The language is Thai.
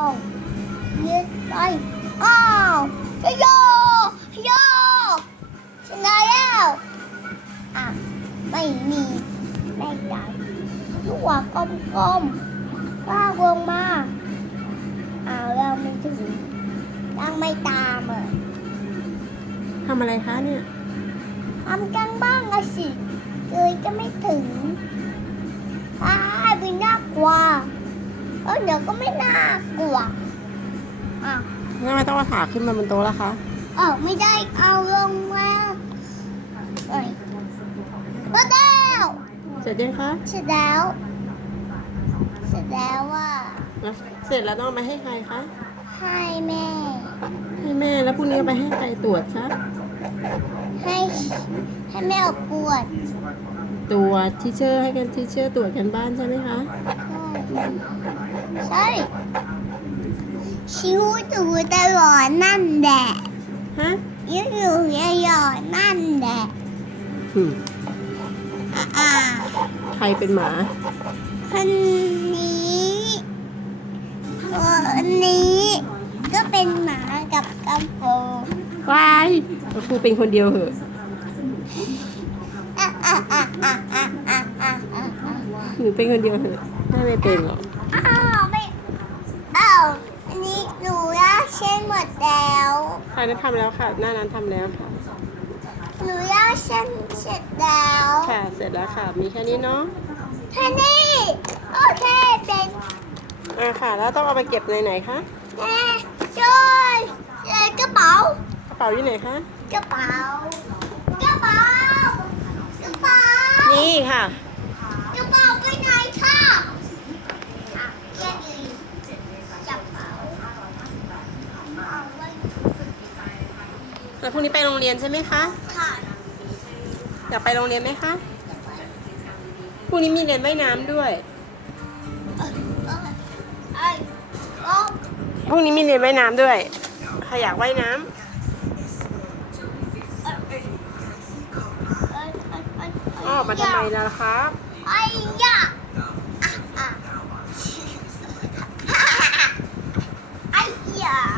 าวยืดไปอ้าวชโยชโยชนะแล้วอะไม่มีไม่ได้ลูกหัวกลมๆลากลงมาอ้าวเราไม่ถึงยังไม่ตามอะทำอะไรคะเนี่ยทำกันบ้างอะสิ เออเดี๋ยวก็ไม่น่ากลัวอ้าวทำไมต้องเอาขาขึ้นมาบนโต๊ะล่ะคะเออไม่ได้เอาลงมาเอ้ยมาแล้วเสร็จยังคะเสร็จแล้ว เสร็จแล้วว่า แล้วเสร็จแล้วต้องเอาไปให้ใครคะ ให้แม่ ให้แม่แล้วพรุ่งนี้เอาไปให้ใครตรวจคะให้ให้แม่เอาปวดตรวจทีเชอร์ให้กันทีเชอร์ตรวจกันบ้านใช่ไหมคะ ใช่ ใช่ชิวจูตลอดนั่นแหละฮะยืดอยู่ยอนั่นแหละอืใครเป็นหมา คนนี้คนนี้ก็เป็นหมากับกัมปูวายกัมปูเป็นคนเดียวเหรออะอะอะอะอะ หนูเป็นคนเดียวเหอะแม่ไม่เป็นหรอกอ้าวไม่อ้าวอันนี้หนูลากเส้นหมดแล้วใครนั้นทำแล้วค่ะ หน้านั้นทำแล้วค่ะ หนูลากเส้นเสร็จแล้วค่ะ เสร็จแล้วค่ะ มีแค่นี้เนาะแค่นี้โอเคเป็นอ่าค่ะ แล้วต้องเอาไปเก็บในไหนคะแม่ช่วยเอ่อกระเป๋ากระเป๋าอยู่ไหนคะกระเป๋ากระเป๋ากระเป๋านี่ค่ะ กระเป๋าไปไหนคะอะแค่นี้กระเป๋าเอาไว้ แล้วพรุ่งนี้ไปโรงเรียนใช่ไหมคะ ค่ะ อยากไปโรงเรียนไหมคะ พรุ่งนี้มีเรียนว่ายน้ำด้วยเออเออไอ้ก็พรุ่งนี้มีเรียนว่ายน้ำด้วย ใครอยากว่ายน้ำเออเออเออเอออ้อมาทำไมล่ะครับ ไอ้ย